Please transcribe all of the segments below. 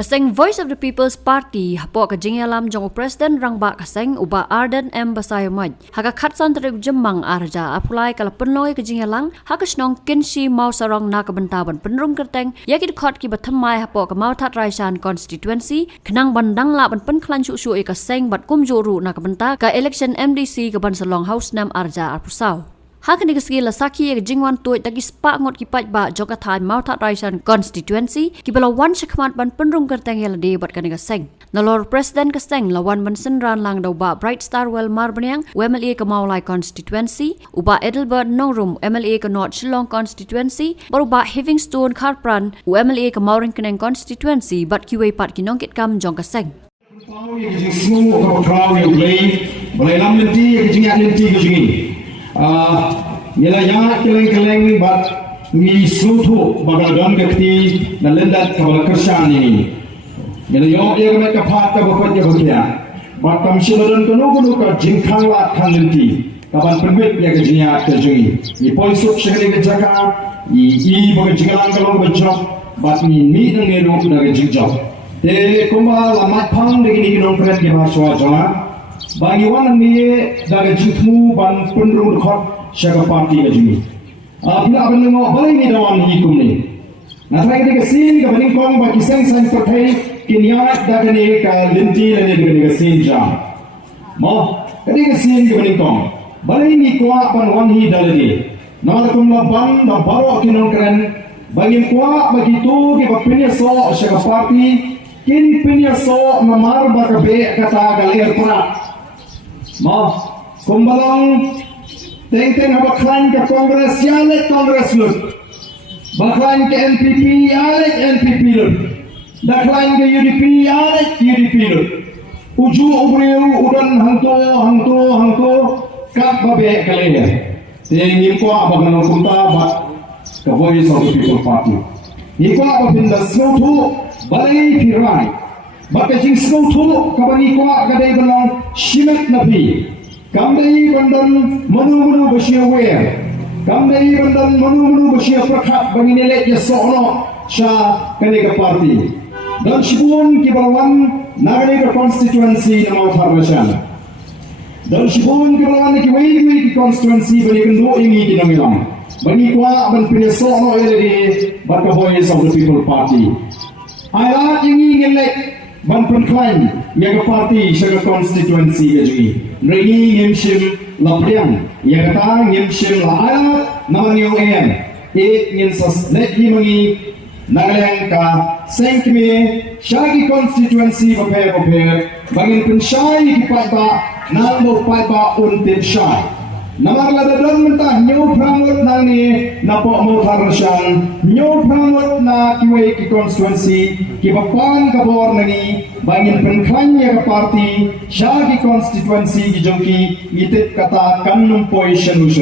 Kaseng Voice of the People's Party hapok ka jingalam jong President Rangba kaseng uba Arden M Basayomaj haka khatsan tarik jemang arja apulai kala penloi ka jingalang haka snong kinsi mau sarong na kabentaban penrum kerteng yakit khot ki bathamai hapok ka Mawthadraishan constituency khnang bandang la ban pen khlan chu chu e kaseng bat kumjuru na kabenta ka election MDC ka ban Shillong House nam arja apusau Hak ni kesegi la saki ek jingwan tuid tagi spah ngut ki paidbah joka thai Mawthadraishan constituency ki bala wan shakmat ban penrung kerteng yala de bat kaniga seng. Nalor President kaseng lawan ban senran lang dau ba Bright Star Well Marbanyang MLA ke Meghalaya constituency uba Edelbert Nongrum MLA ke North Shillong constituency baru ba Livingstone Kharpran MLA ke Mauring Keneng constituency bat kiwei pat ki nongkit kam jong kaseng. Nila yang keleng-keleng bat ni sutu bagal don kati na lendat kabal kersan ini. Nila yo ia kami kapat kabuat dia bagia. Bat kami siladan kanu ka jingkang lat kan lenti. Kapan perbit dia kejinya terjungi. Ni polisuk sekali kejaga. I bagai jigalang kalau berjob. Bat ni nang nelu na kejijob. Te kumba lamat pang degini kinong keren ke bahasa Jawa. Bagi wan ni daga jitmu ban penrung khot syaga parti ka jumi. Bila aban ngo balai ni dawan hikum ni. Na trai ke sin ka baning kong ba kisang sang pathai kinya daga ni ka linti le ni ka sin jam. Mo kadi ke sin ka baning kong. Balai ni kwa ban wan hi dalani. Na kum la ban da baro kinong kren bagi kwa bagi tu ki bapinya so syaga parti kin pinya so mamar ba ka be kata galer Prah. Ma, kumbalang teng-teng haba klan ke Kongres yalet Kongres lut. Baklan ke NPP yalet NPP lut. Daklan ke UDP yalet UDP lut. Uju ubriu udan hangto kap babe kalenya. Teng nipo abagan kumta bat ke Voice of the People Party. Nipo abinda snotu balai pirai. Baka jing snotu kabani kwa kadai banang shimet nabi. Kamdai bandan manu besia wer. Kamdai bandan manu besia prakhat bagi nelet ya sono sha kanega parti. Dan shibun ki balawan naganega constituency na Mawthadraishan. Dan shibun ki balawan ki wei ki constituency bagi kendo ini ki namilang. Bagi kwa ban pina sono ele baka Voice of the People Party. Ayat ini ngelek ban penklaim yang parti syaga constituency gaji negi ngimshim lapdiang yang kata ngimshim la ayat naman yung em nginsas let himangi nagaleng ka sengkme syagi constituency paper bangin pensyai ki paidbah nang bo paidbah untin syai namar la dadan mentah nyu prangut nang ni napok Mawthadraishan nyu prangut na kiwei ki constituency ki bapan kabor nangi bangin penklanya ke parti syagi constituency ki jongki ngitit kata kanum poi syanu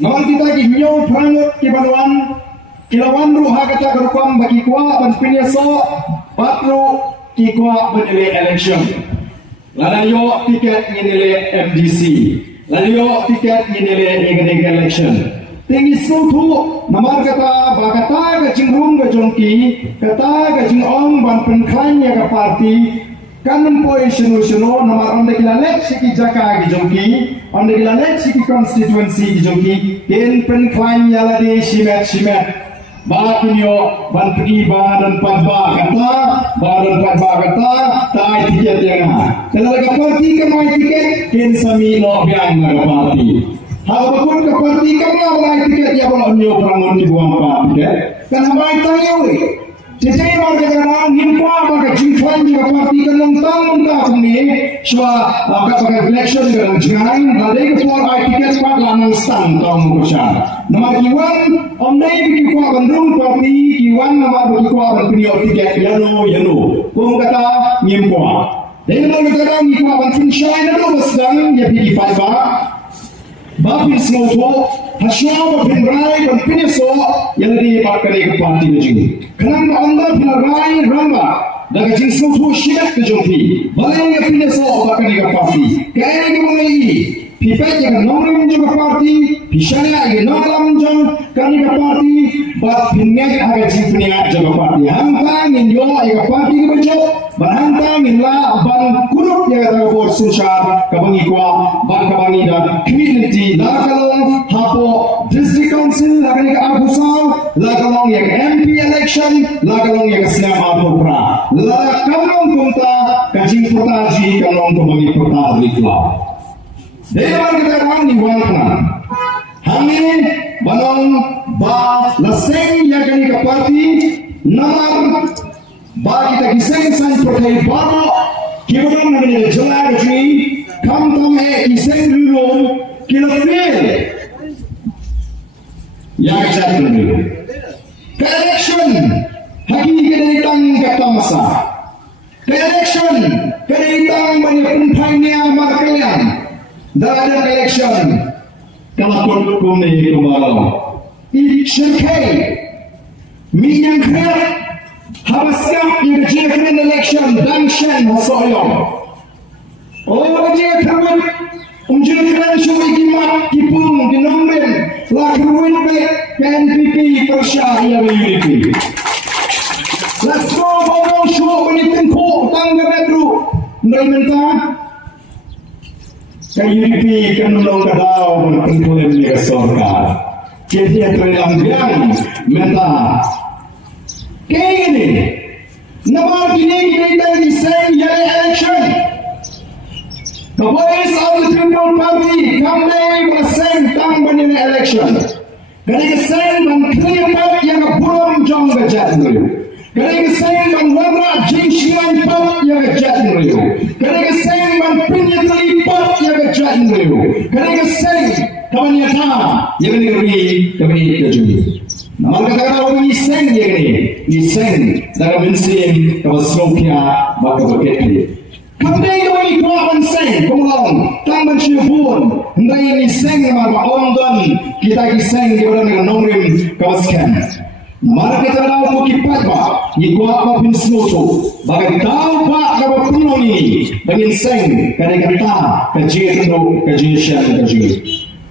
namar kita ki nyu prangut ki banuan kilawan ruha kata gerukam bagi kwa ban pinyaso patru ki kwa benile election ladayo tiket nginile MDC Lalu tiket nilai egg election. Tinggi suatu namar kata bakata kecinggung kejongki kata kecingong ban penklanya ke parti kanun poi seno namar anda gila lek siki jaka kejongki anda gila lek siki constituency kejongki ken penklanya ladi simet bakinyo ban paidbah dan paidbah kata badan paidbah kata tai tiket yang kalau ke parti kemai tiket ken sami no biang ke parti hapun ke parti kamla mai tiket ya bola nyo prangon di buang parti kan mai tayo jadi marga kan himpa maka jingkwan di parti kan tang ni swa ka election kan jangan lade ke for ai tiket pat lanang stang kaum kusha nomor kiwan omnai bi kwa bandung parti kiwan nama bi kwa bandung tiket yano kung kata ngimpa dan nomor kata ngimpa bandung syai na do sedang ya bi paidbah bapin snoto hasyama bin rai ban piniso yang di pakane ke parti majing kanang anda bin rai ramba daga jing snoto shiat ke jompi balai ya piniso pakane ke parti kaya ke mulai Pipet yang nongrim juga parti, pisahnya yang nonglam jong kani ke parti, bat pinnek agak cipnya juga parti. Hantang yang yo agak parti kebencok, berhantang yang la ban kurup yang agak buat susah kebangi kuah, ban kebangi dan community. La kalong hapo district council, la kani ke Abu Saw, la kalong yang MP election, la kalong yang Senam Abu Prah, la kalong punta kajing putaji kalong kebangi putaji kuah. Dewan kita orang di Wangkana, hangin balong ba laseng yang kini ke parti namar ba kita kiseng san perkai baru kiburan namanya jelas jadi kam tame kiseng dulu kilo fail yang jadi dulu election hakiki kita tang kata masa election kita tang banyak pentingnya markalian. Dalam election, kalau kami kembali, ikhlas, minyak kerap, habiskan yang kejadian election dan shen hasoyong. Oh, dia kerap, kerap syukur kimat kipung dinomben, lakuin baik PNPP Prah yang UDP. Let's go, bawang syukur menitin ko, tangga bedru, mereka UDP kan menolong kadau berkumpul di sorga. Jadi terang biang menta. Kayak ini, nama gini kita desain jadi election. The voice of the Tribal Party kami bersaing tang bani election. Kali desain dan klimat yang belum jong gajah dulu. Kali desain dan warna jingwan pop yang gajah dulu. Kali desain dan penyetali pop yang gajah dulu. Kali desain kawan yang sama yang negeri kami kejut. Nama kata orang desain yang desain dalam mesin kawasan maka begitu. Kami kami kawan sen kumulong tang mencium hendai desain nama orang dan kita desain di orang yang nongrim kawasan. Mara kita tahu bukit paidbah, ikut apa pun semua. Bagi tahu pak kalau penuh ini, bagi seng kadang kata kajian itu kajian kajian.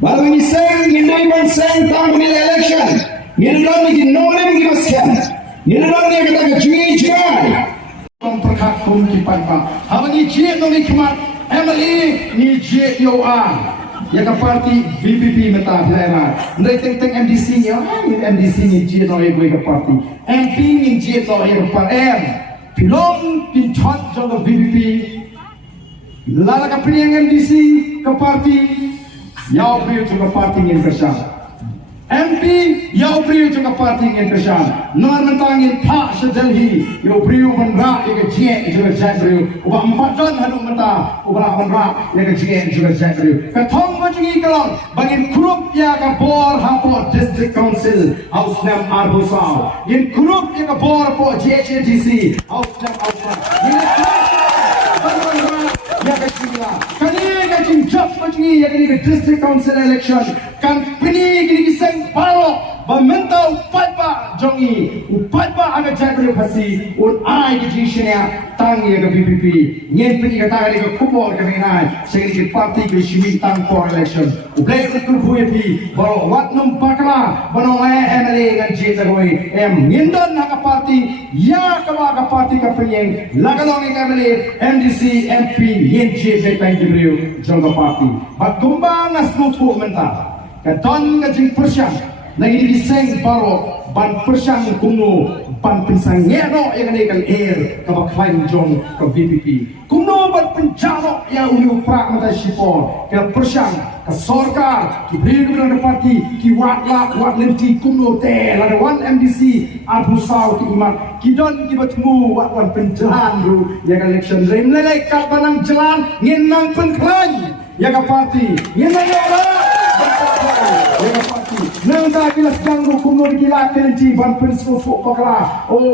Baru ini seng ini pun seng tang pemilihan election. Ini dalam ini nolem kita sekian. Ini dalam ini kita kajian. Memperkat bukit paidbah. Apa ini jet nolem kemat MLA ni jet UR. Yang parti VPP meta daerah. Ndai teng MDC nya, MDC ni jet no ego ke parti. MP ni jet no ego par M. Pilong pin thot jong VPP. Lala ka priang MDC ke parti. Yau priu jong parti ngin kerja. MP yau priu jong parti ngin kerja. Nuan mentangin Prah Delhi. Yau priu menra ego jet jong jet priu. Ubah 4 ton hadu menta. Ubah menra ego jet jong jet priu. Katong macam kalau bagi grup yang kabor hapo district council house nam arbusau in grup yang kabor po JHDC house nam house ini yang kecil kani kecil job macam ni yang ini district council election kan pini gini kisah baru bermentau paidbah jongi paidbah agak jadi pasti un ai kejadiannya tangi ke PPP nyen pini kata ke kubur ke nai sehingga parti ke shimi tang for election ublai ke kubueti baru wat num pakla banong MLA dengan jeta goi nyendan nak parti ya ke parti ke penyeng lagalong MLA MDC MP nyen jeta tang jibril jongga parti bat kumbang asnu tu mentar ke don ke jing persiang lagi diseng baru ban persang kuno ban pensang ngero yang negal air ke baklain jong ke VPP kuno ban penjalo yang ulu Prah mata sipol ke persang ke sorkar ki beri ke parti ki watla wat lenti kuno te lada wan MDC Abu Saw ki imat ki don ki bertemu wat wan penjalan ru yang election rem lelai kat banang jalan ngenang penklain yang ke parti ngenang orang yang ke parti nang da kilas janggu kumur gila kelinci ban prinsip fuk pakla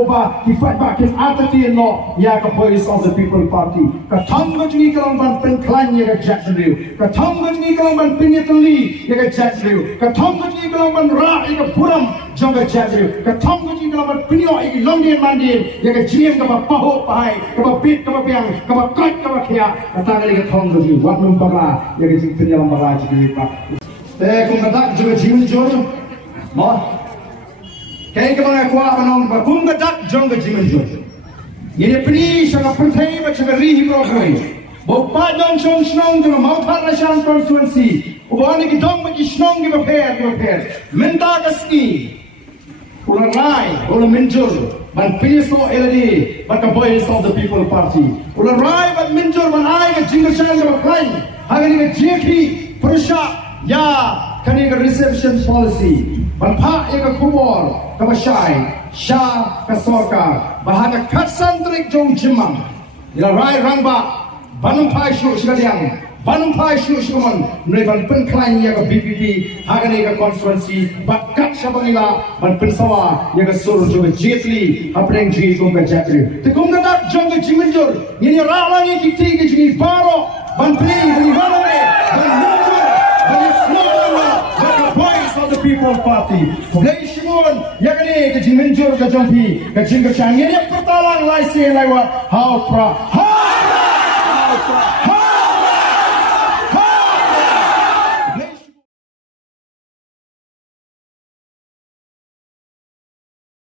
ba kifat ba kin atati no ya ka voice of the people party ka thang ga jingi kalang ban pen klan ya ga jackson ka thang ga jingi kalang ban pinyatli ya ga jackson ka thang ga jingi kalang ban ra ya ga puram jong ga jackson ka thang ga jingi kalang ban pinyo ya ga longdian mandin ya ga jiem ka ba paho pai ka ba bit ka ba piang ka ba kot ka ba khia ka ta ga ga thang ga jingi wat num pakla ya ga jing pinyalam ba jingi pa kung kadak juga jimin jor, no? Kaya mga kuha manong ba kung kadak juga jimin jor. Ini peni sa kapantay ba sa karihi bro boy. Bapa dong song snong juga Mawthadraishan constituency. Ubani kitong magi snong giba pair. Minta kasni. Ulang rai, ulang minjur. Ban piso eladi, ban voice of the people party. Ulang rai ban minjur ban ay ka jingashan giba klain. Hagani ka jeki Prah ya kani ka reception policy banpa eka kubor kabashai sha kasorka bahaga katsantrik jong jimang ila rai rangba banum pai shu shigadiang banum pai shu shimon noi ban pen klain ya ka BPP hagani ka constituency bakat shabangila ban pen sawa ya ka sur jo jetli apreng ji jong ka jakri te kumna dak jong ka jiminjur ni ra langi kiti ki jini baro ban pli ni balare ban People Party. Dari Shimon, yang ini kejing menjur kejampi, kejing kecang. Ini pertalang lai se lai wa, how pra.